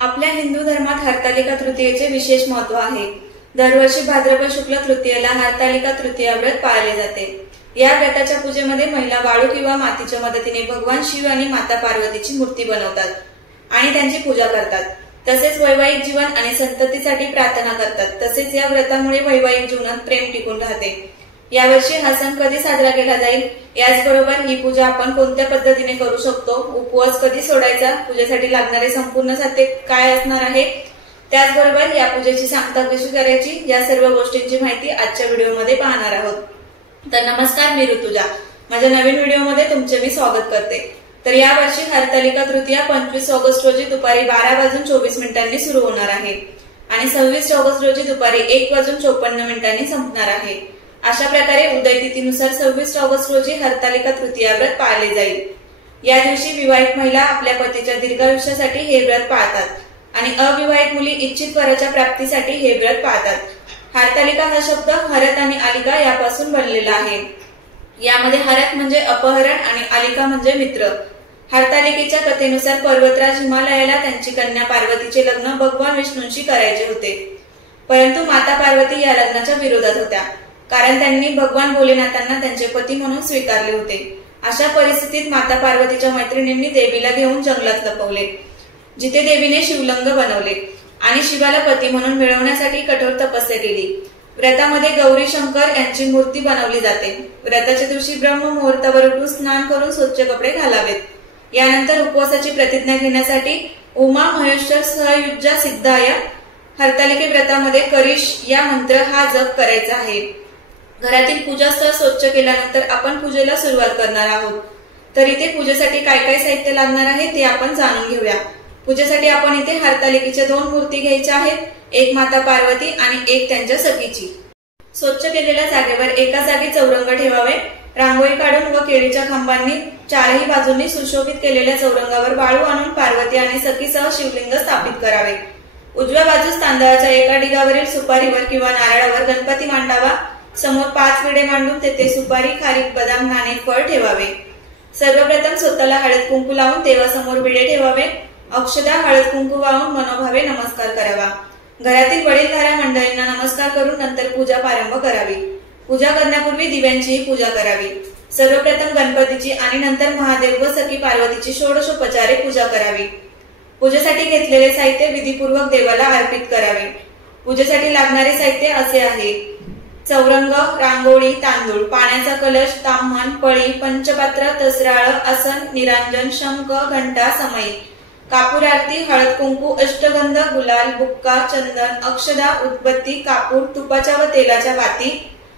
आपल्या हिंदू धर्मात हरतालिका तृतीयेचे विशेष महत्व आहे। दरवर्षी भाद्रपद शुक्ल तृतीयेला हरतालिका तृतीया व्रत पाळले जाते। या व्रताच्या पूजेमध्ये महिला वाळू किंवा मातीच्या मदतीने भगवान शिव आणि माता पार्वतीची मूर्ती बनवतात आणि त्यांची पूजा करतात। तसेच वैवाहिक जीवन आणि संततीसाठी प्रार्थना करतात। तसेच या व्रतामुळे वैवाहिक जीवनात प्रेम टिकून राहते। यावर्षी हा सण कधी साजरा केला जाईल, याचबरोबर ही पूजा आपण कोणत्या पद्धतीने करू शकतो, उपवास कधी सोडायचा, पूजेसाठी लागणारे संपूर्ण साहित्य काय असणार आहे, त्याचबरोबर या पूजेची सांगता कशी करायची, या सर्व गोष्टींची माहिती आजच्या व्हिडिओमध्ये पाहणार आहोत। तर नमस्कार, मी ऋतुजा। माझ्या नवीन व्हिडिओमध्ये तुमचे मी स्वागत करते। तर यावर्षी हरतालिका तृतीया 25 ऑगस्ट रोजी दुपारी 12:24 सुरू होणार आहे आणि 26 ऑगस्ट रोजी दुपारी 1:54 संपणार आहे। अशा प्रकारे उदय तिथीनुसार 26 ऑगस्ट रोजी हरतालिका तृतीया व्रत पाळले जाईल। या दिवशी विवाहित महिला आपल्या पतीच्या दीर्घायुष्यासाठी हे व्रत पाळतात आणि अविवाहित मुली इच्छित वराच्या प्राप्तीसाठी हे व्रत पाळतात। हरतालिका हा शब्द हरत आणि आलिका यापासून बनलेला आहे। यामध्ये हरत म्हणजे अपहरण आणि आलिका म्हणजे मित्र। हरतालिकेच्या कथेनुसार पर्वतराज हिमालयाला त्यांची कन्या पार्वतीचे लग्न भगवान विष्णूंशी करायचे होते, परंतु माता पार्वती या लग्नाच्या विरोधात होत्या, कारण त्यांनी भगवान भोलेनाथांना त्यांचे पती म्हणून स्वीकारले होते। अशा परिस्थितीत माता पार्वतीच्या मैत्रिणींनी देवीला घेऊन जंगलात लपवले, जिथे देवीने शिवलिंग बनवले आणि शिवाला पती म्हणून मिळवण्यासाठी कठोर तपस्या केली। व्रतामध्ये गौरी शंकर यांची मूर्ती बनवली जाते। व्रताच्या दिवशी ब्रह्म मुहूर्तावर उठून स्नान करून स्वच्छ कपडे घालावेत। यानंतर उपवासाची प्रतिज्ञा घेण्यासाठी उमा महेश्वर सहयुज्या सिद्धाय हरतालिके व्रतामध्ये करिश या मंत्र हा जप करायचा आहे। घरातील पूजास्थळ स्वच्छ केल्यानंतर आपण पूजेला सुरुवात करणार आहोत। तर इथे पूजेसाठी काय काय साहित्य लागणार आहे ते आपण जाणून घेऊया। पूजेसाठी आपण इथे हरतालिकेच्या 2 मूर्ती घ्यायच्या आहेत, एक माता पार्वती आणि एक त्यांच्या सखीची। स्वच्छ केलेल्या जागेवर एका जागी चौरंग ठेवावे। रांगोळी काढून व केळीच्या खांबांनी चारही बाजूंनी सुशोभित केलेल्या चौरंगावर वाळू आणून पार्वती आणि सखीसह शिवलिंग स्थापित करावे। उजव्या बाजूस तांदळाच्या एका ढिगावरील सुपारीवर किंवा नारळावर गणपती मांडावा। समोर 5 विडे मांडून तेथे सुपारी, खारीक, बदाम, नाणे, फळ ठेवावे। सर्वप्रथम स्वतःला हळद कुंकू लावून देवासमोर विडे ठेवावे। अक्षदा हळद कुंकू वाहून मनोभावे नमस्कार करावा। घरातील वडीलधाऱ्या मंडळींना नमस्कार करून नंतर पूजा प्रारंभ करावी। पूजा करण्यापूर्वी दिव्यांचीही पूजा करावी। सर्वप्रथम गणपतीची आणि नंतर महादेव व सखी पार्वतीची षोडशोपचारे पूजा करावी। पूजेसाठी घेतलेले साहित्य विधीपूर्वक देवाला अर्पित करावे। पूजेसाठी लागणारे साहित्य असे आहे: चौरंग, रांगोळी, तांदूळ, पाण्याचा कलश, ताम्हण, पळी, पंचपात्र, तसराळ, आसन, निरांजन, शंख, घंटा, समई, कापूर आरती, हळद कुंकू, अष्टगंध, गुलाल, बुक्का, चंदन, अक्षदा, उदबत्ती, कापूर, तुपाच्या व तेलाच्या वाती,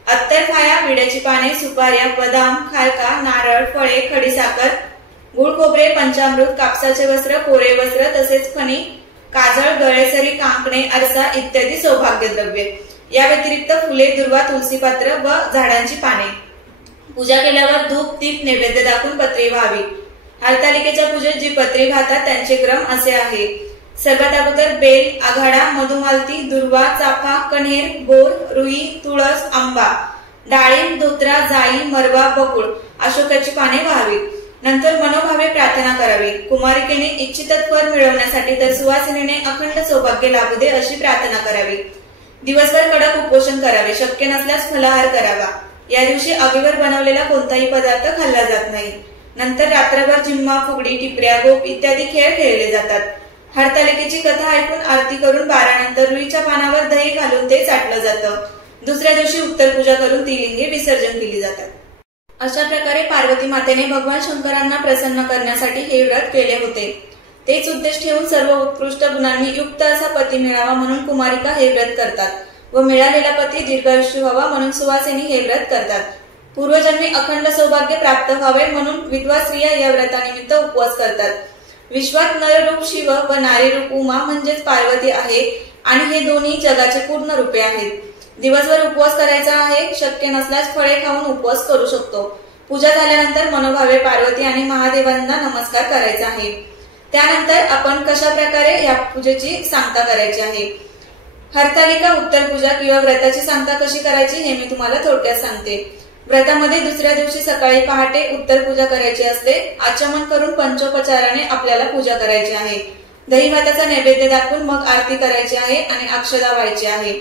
अत्तर खाया, विड्याची पाने, सुपाऱ्या, बदाम, खारका, नारळ, फळे, खडीसाखर, गुळ, खोबरे, पंचामृत, कापसाचे वस्त्र, कोरे वस्त्र, तसेच फणी, काजळ, गळेसरी, कांकणे, आरसा इत्यादी सौभाग्य द्रव्ये। या व्यतिरिक्त फुले, दुर्वा, तुलसीपात्र व झाडांची पाने। पूजा केल्यावर धूप, दीप, नैवेद्य दाखवून पत्री व्हावी। हरतालिकेच्या पूजेत जी पत्री वाहतात त्यांचे क्रम असे आहे: सर्वात अगोदर बेल, आघाडा, मधुमालती, दुर्वा, चाफा, कण्हेर, बोर, रुई, तुळस, आंबा, डाळिंब, धोत्रा, जाई, मरवा, बकुळ, अशोकाची पाने व्हावी। नंतर मनोभावे प्रार्थना करावी। कुमारिकेने इच्छित फळ मिळवण्यासाठी तर सुवासिनीने अखंड सौभाग्य लाभू दे अशी प्रार्थना करावी। दिवसभर कडक उपोषण करावे, शक्य नसल्यास फलाहार करावा। या दिवशी आगीवर बनवलेला कोणताही पदार्थ खाल्ला जात नाही। नंतर रात्रभर झिम्मा, फुगडी, टिपऱ्या, गोप इत्यादी खेळ खेळले जातात। हरतालिकेची कथा ऐकून आरती करून 12 नंतर रुईच्या पानावर दही घालून ते चाटलं जातं। दुसऱ्या दिवशी उत्तर पूजा करून ती लिंगे विसर्जन केली जातात। अशा प्रकारे पार्वती मातेने भगवान शंकरांना प्रसन्न करण्यासाठी हे व्रत केले होते। तेच उद्देश ठेवून सर्व उत्कृष्ट गुणांनी युक्त असा पती मिळावा म्हणून कुमारिका हे व्रत करतात व मिळालेला पती दीर्घायुष्य व्हावा म्हणून सुवासिनी हे व्रत करतात। पूर्वजन्मी अखंड सौभाग्य प्राप्त व्हावे म्हणून विधवा स्त्रिया या व्रतानिमित्त उपवास करतात। विश्वात नररूप शिव व नारीरूप उमा म्हणजेच पार्वती आहे आणि हे दोन्ही जगाचे पूर्ण रूपे आहेत। दिवसभर उपवास करायचा आहे, शक्य नसल्यास फळे खाऊन उपवास करू शकतो। पूजा झाल्यानंतर मनोभावे पार्वती आणि महादेवांना नमस्कार करायचा आहे। त्यानंतर आपण कशा प्रकारे या पूजेची सांगता करायची आहे। हरतालिका उत्तर पूजा किंवा व्रताची सांगता कशी करायची हे मी तुम्हाला थोडक्यात सांगते। व्रतामध्ये दुसऱ्या दिवशी सकाळी पहाटे उत्तर पूजा करायची असते। आचमन करून पंचोपचाराने आपल्याला पूजा करायची आहे। दही भाताचा नैवेद्य दाखवून मग आरती करायची आहे आणि अक्षदा व्हायची आहे।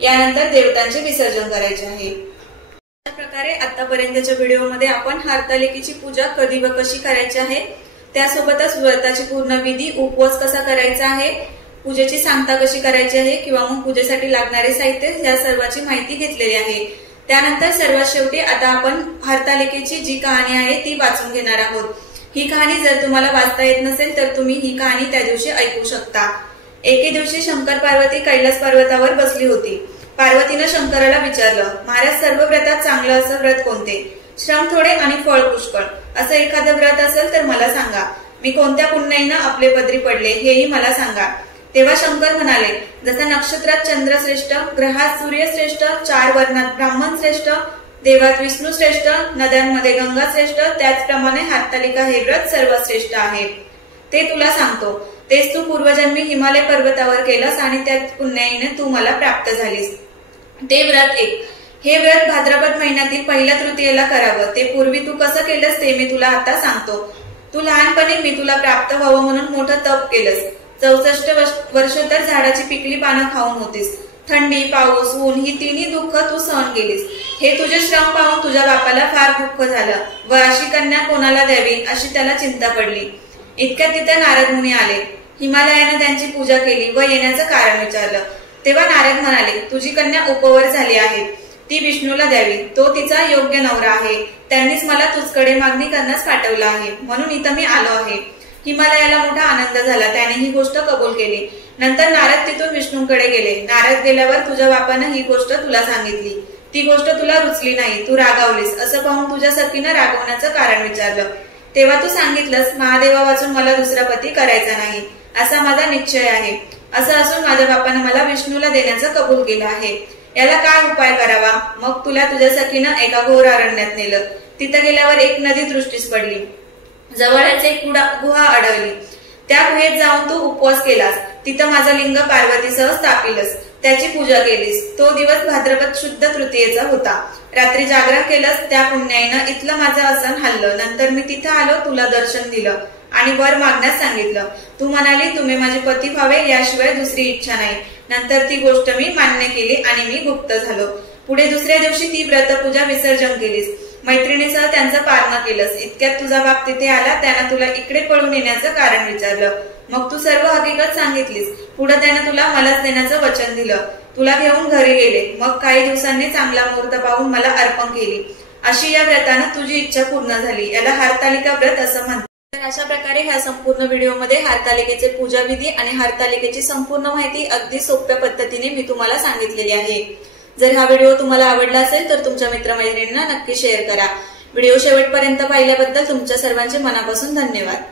यानंतर देवतांचे विसर्जन करायचे आहे। अशा प्रकारे आतापर्यंतच्या व्हिडिओमध्ये आपण हरतालिकेची पूजा कधी व कशी करायची आहे, त्यासोबतच व्रताची पूर्ण विधी, उपवास कसा करायचा आहे, पूजेची सांगता कशी करायची आहे किंवा मग पूजेसाठी लागणारे साहित्य या सर्वाची माहिती घेतलेली आहे। त्यानंतर सर्वात शेवटी आता आपण हरतालिकेची जी कहाणी आहे ती वाचून घेणार आहोत। ही कहाणी जर तुम्हाला वाचता येत नसेल तर तुम्ही ही कहाणी त्या दिवशी ऐकू शकता। एके दिवशी शंकर पार्वती कैलास पर्वतावर बसली होती। पार्वतीनं शंकराला विचारलं, महाराज, सर्व व्रतात चांगलं असं व्रत कोणते? श्रम थोडे आणि फळ पुष्कळ असं एखादं व्रत असेल तर मला सांगा। मी कोणत्या पुण्याईनं आपले पदरी पडले हेही मला सांगा। तेव्हा शंकर म्हणाले, जसा नक्षत्रात चंद्र श्रेष्ठ, ग्रहात सूर्य श्रेष्ठ, 4 वर्णात ब्राह्मण श्रेष्ठ, देवात विष्णू श्रेष्ठ, नद्यांमध्ये गंगा श्रेष्ठ, त्याचप्रमाणे हरतालिका हे व्रत सर्वश्रेष्ठ आहे। ते तुला सांगतो। तेच तू पूर्वजन्मी हिमालय पर्वतावर केलंस आणि त्या पुण्याईने तू मला प्राप्त झालीस। ते व्रत 1। हे व्रत भाद्रपद महिन्यातील पहिल्या तृतीयेला करावं। ते पूर्वी तू कसं केलंस ते मी तुला आता सांगतो। तू लहानपणी मी तुला प्राप्त व्हावं म्हणून मोठं तप केलंस। 64 वर्ष तर झाडाची पिकली पानं खाऊन होतीस। थंडी, पाऊस, ऊन ही तिन्ही दुःख तू सहन केलीस। हे तुझे श्रम पाहून तुझ्या बापाला फार दुःख झालं व अशी कन्या कोणाला द्यावी अशी त्याला चिंता पडली। इतक्यात तिथे नारद मुनी आले। हिमालयाने त्यांची पूजा केली व येण्याचं कारण विचारलं। तेव्हा नारद म्हणाले, तुझी कन्या उपवर झाली आहे, ती विष्णूला द्यावी, तो तिचा योग्य नवरा आहे। त्यांनीच मला तुझकडे मागणी करण्यास पाठवलं आहे, म्हणून इथं मी आलो आहे। हिमालयाला मोठा आनंद झाला, त्याने ही गोष्ट कबूल केली। नंतर नारद तिथून विष्णूंकडे गेले। नारद गेल्यावर तुझ्या बापानं ही गोष्ट तुला सांगितली। ती गोष्ट तुला रुचली नाही, तू रागावलीस। असं पाहून तुझ्या सखीनं रागवण्याचं कारण विचारलं। तेव्हा तू सांगितलंस, महादेवा वाचून मला दुसरा पती करायचा नाही, असा माझा निश्चय आहे। असं असून माझ्या बापानं मला विष्णूला देण्याचं कबूल केलं आहे। याला काय उपाय करावा? मग तुला तुझ्या सखीनं एका घोर अरण्यात नेलं। तिथं गेल्यावर एक नदी दृष्टीस पडली। जवळच एक गुहा आढळली। त्या गुहेत जाऊन तू उपवास केलास। तिथं माझं लिंग पार्वतीसह स्थापिलस, त्याची पूजा केलीस। तो दिवस भाद्रपद शुद्ध तृतीयेचा होता। रात्री जागरण केलंस। त्या पुण्याईनं इथलं माझं आसन हल्लं। नंतर मी तिथं आलो, तुला दर्शन दिलं आणि वर मागण्यास सांगितलं। तू म्हणाली, तुम्ही माझे पती व्हावे, याशिवाय दुसरी इच्छा नाही। नंतर ती गोष्ट मी मान्य केली आणि मी गुप्त झालो। पुढे दुसऱ्या दिवशी ती व्रतपूजा विसर्जन केलीस। मैत्रिणीसह त्यांचं पारणं केलंस। इतक्यात तुझा बाप तिथे आला। त्यानं तुला इकडे पळून येण्याचं कारण विचारलं। मग तू सर्व हकीकत सांगितलीस। पुढे त्यानं तुला मलाच देण्याचं वचन दिलं। तुला घेऊन घरी गेले। मग काही दिवसांनी चांगला मुहूर्त पाहून मला अर्पण केली। अशी या व्रतानं तुझी इच्छा पूर्ण झाली। याला हरतालिका व्रत असं म्हणतात। तर अशा प्रकारे ह्या संपूर्ण व्हिडिओमध्ये हरतालिकेचे पूजा विधी आणि हरतालिकेची संपूर्ण माहिती अगदी सोप्या पद्धतीने मी तुम्हाला सांगितलेली आहे। जर हा व्हिडिओ तुम्हाला आवडला असेल तर तुमच्या मित्रमैत्रिणींना नक्की शेअर करा। व्हिडिओ शेवटपर्यंत पाहिल्याबद्दल तुमच्या सर्वांचे मनापासून धन्यवाद।